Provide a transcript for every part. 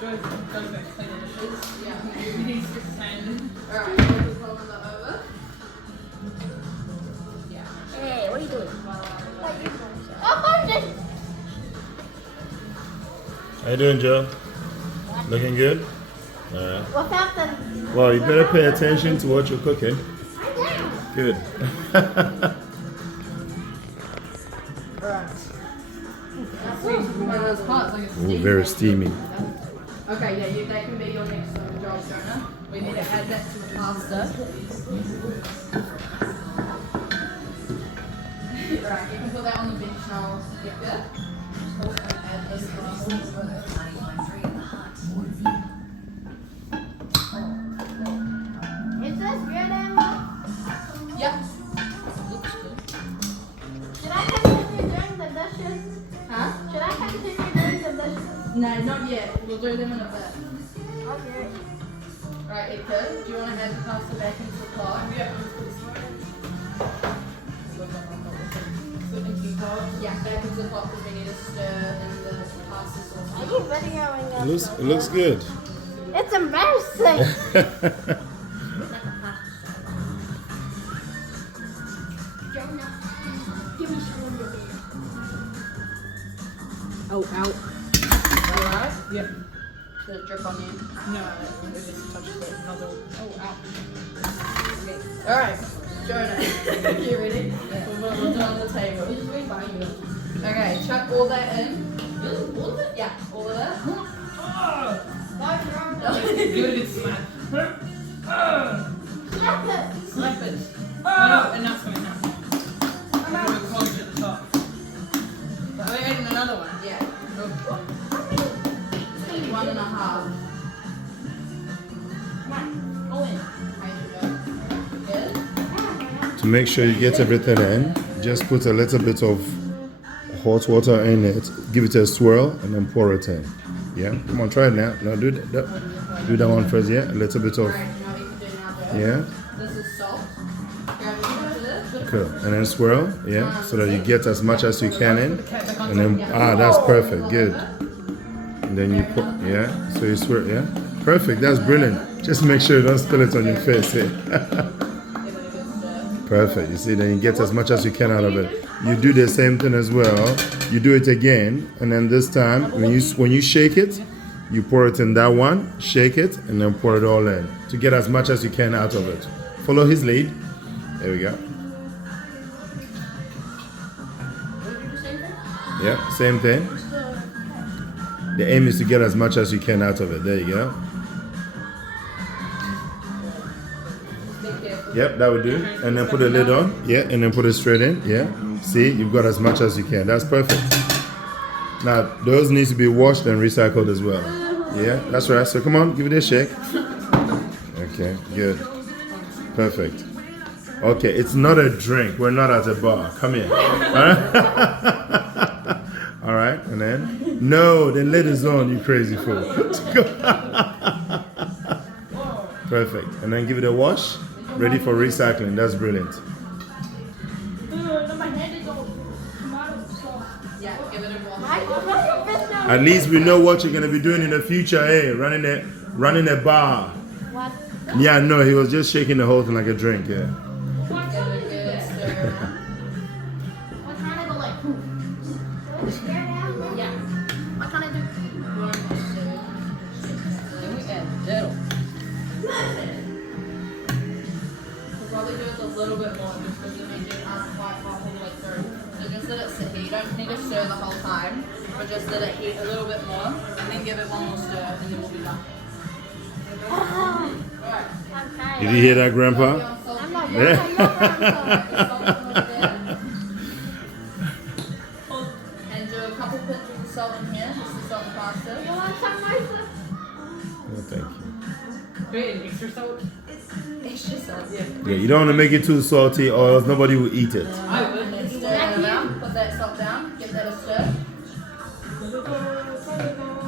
Joe's got to clean the dishes. Yeah. He needs to stand. Alright, we'll just roll them over. Yeah. Hey, what are you doing? How you doing, Joe? Looking good? Alright. What's happened? Well, you better pay attention to what you're cooking. Good. One of those pots, like a Ooh, steam very thing. steamy. Okay, yeah, that can be your next job, Jonah. We need to add that to the pasta. Right, you can put that on the bench now, Becca. Also add this pasta. Is this good, Emma? Yep. Should I continue doing the dishes? Huh? Should I continue doing the dishes? No, not yet. We'll do them in a bit. Okay. Right, Eka, do you want to add the pasta back into the pot? Yeah. Yeah, back into the pot because we need to stir in the pasta sauce. Are you videoing us? It looks good. It's embarrassing. Give me some. Oh, out. Alright? Yep. Did it drip on you? No, we just touched the nozzle. Oh, ow. Alright, Jonah, you ready? We'll put it on the table. Okay, chuck all that in. All of it? Yeah, all of that. Give it a good smack. Slap it. Slap it. No, and that's coming out. I'm going to close at the top. Are we adding another one? Yeah. 1.5. Good? To make sure you get everything in, just put a little bit of hot water in it, give it a swirl, and then pour it in. Yeah, come on, try it now. No, do that one first. Yeah, a little bit of, Alright, you know what you can do now, Joe? yeah, This is salt. Grab a bunch of this. cool. And then swirl, yeah, so that you get as much as you can in. And then, that's perfect, good. And then you put, yeah, so you swirl, yeah, perfect, that's brilliant. Just make sure you don't spill it on your face, eh? Give it a good stir. Perfect. You see, then you get as much as you can out of it. You do the same thing as well. You do it again, and then this time, when you shake it, you pour it in that one, shake it, and then pour it all in to get as much as you can out of it. Follow his lead. There we go. Yeah, same thing. The aim is to get as much as you can out of it. There you go. Yep, that would do. And then put the lid on. Yeah, and then put it straight in. Yeah. See, you've got as much as you can. That's perfect. Now, those need to be washed and recycled as well. Yeah, that's right. So come on, give it a shake. Okay, good. Perfect. Okay, it's not a drink. We're not at a bar. Come here. All right, and then? No, the lid is on, you crazy fool. Perfect. And then give it a wash. Ready for recycling. That's brilliant. Yeah, give it a wash. At least we know what you're gonna be doing in the future, eh? Running a bar. What? Yeah, no, he was just shaking the whole thing like a drink, yeah. Give it a good stir around. What kind of go like poof? Yeah. What kind of do? Then we add diddle. We'll probably do it a little bit more just because we need it quite hot all the way through. So just let it sit here. You don't need to stir the whole time, but just let it heat a little bit more and then give it one more stir and then we'll be done. Alright. Okay. Did you hear that, Grandpa? I'm not doing that. And do a couple pinches of salt in here, just to salt the pasta. You want some nicer? No, thank you. Do we add extra salt? Extra salt, yeah. Yeah, you don't want to make it too salty or else nobody will eat it. I would. And then stir that around, put that salt down, give that a stir.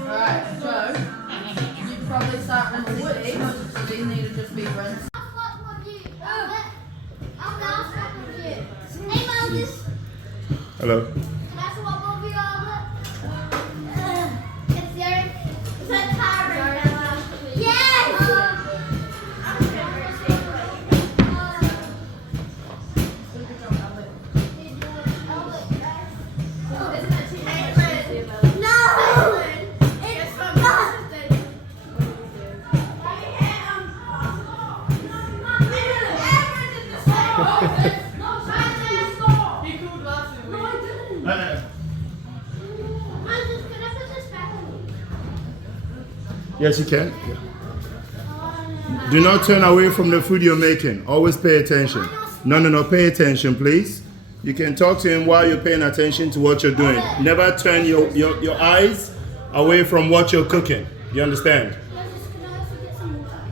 Alright, Joe, you probably start rinsing these, so these need to just be rinsed. Hey, Moses. Hello. Can I swap over your It's your. Is that tired? Can I put this back on? Yes, you can. Do not turn away from the food you're making. Always pay attention. No, pay attention, please. You can talk to him while you're paying attention to what you're doing. Never turn your eyes away from what you're cooking. You understand? Can I also get some water?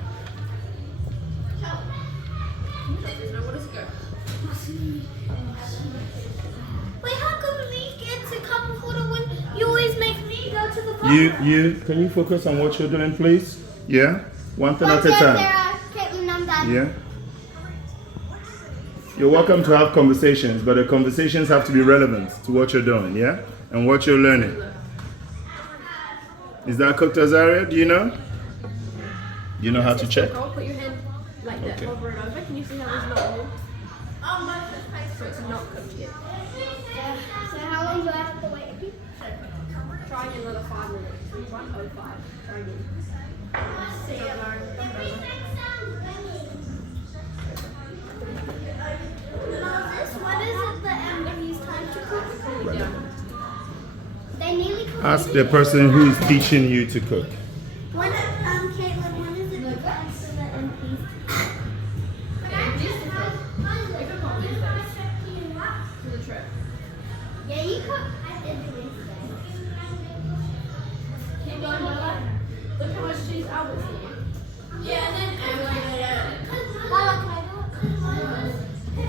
Wait, how come me get a cup of water when you always make me go to the bar? Can you focus on what you're doing, please? Yeah? One thing at a Sarah, time. Caitlin, I'm done. Yeah? You're welcome to have conversations, but the conversations have to be relevant to what you're doing, yeah? And what you're learning. Is that cooked, Azaria? Do you know? You know how to check? I'll put your hand like that over and over. Can you see how there's not more? So it's not cooked yet. So how long do I have to wait? Try again another 5 minutes. 1:05. Try again. What is it the MP's time to cook? They nearly cooked. Ask the person who is teaching you to cook. When Caitlin, when is it the time for the MP's? For the trip. Yeah, you cook. I did the Wednesday. Keep going, Bella. Look how much cheese Albert's in. Yeah, and then Lala, can I do it?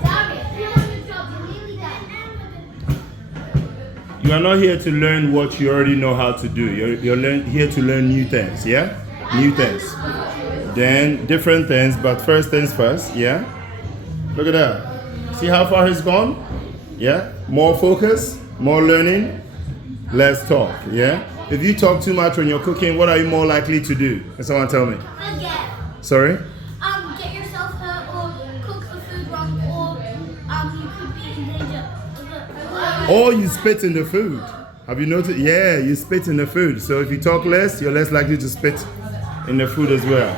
Zarya, you're doing your job. You're nearly done. You are not here to learn what you already know how to do. You're here to learn new things, yeah? New things. Then different things, but first things first, yeah? Look at that. See how far he's gone? Yeah? More focus, more learning, less talk, yeah? If you talk too much when you're cooking, what are you more likely to do? Can someone tell me? Forget. Sorry? Get yourself hurt or cook the food wrong or you could be in danger. Or you spit in the food. Have you noticed? Yeah, you spit in the food. So if you talk less, you're less likely to spit in the food as well.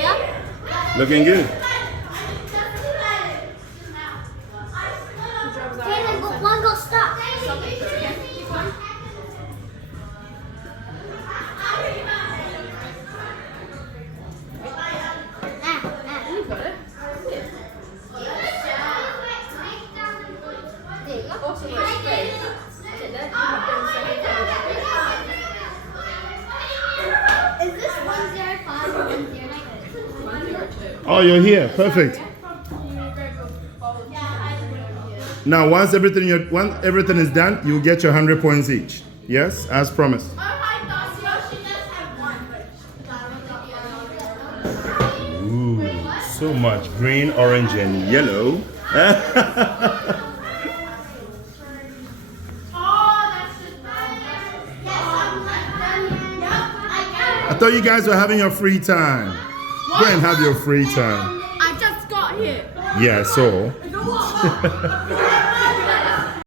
Yeah? Looking good. Caitlin, one got stuck. You've got it. Awesome work. Great. Sit there. Is this 105 or 109? Oh, you're here. Perfect. Now, once everything is done, you'll get your 100 points each. Yes, as promised. Ooh, so much green, orange, and yellow. I thought you guys were having your free time. Go and have your free time. I just got here. Yeah, so.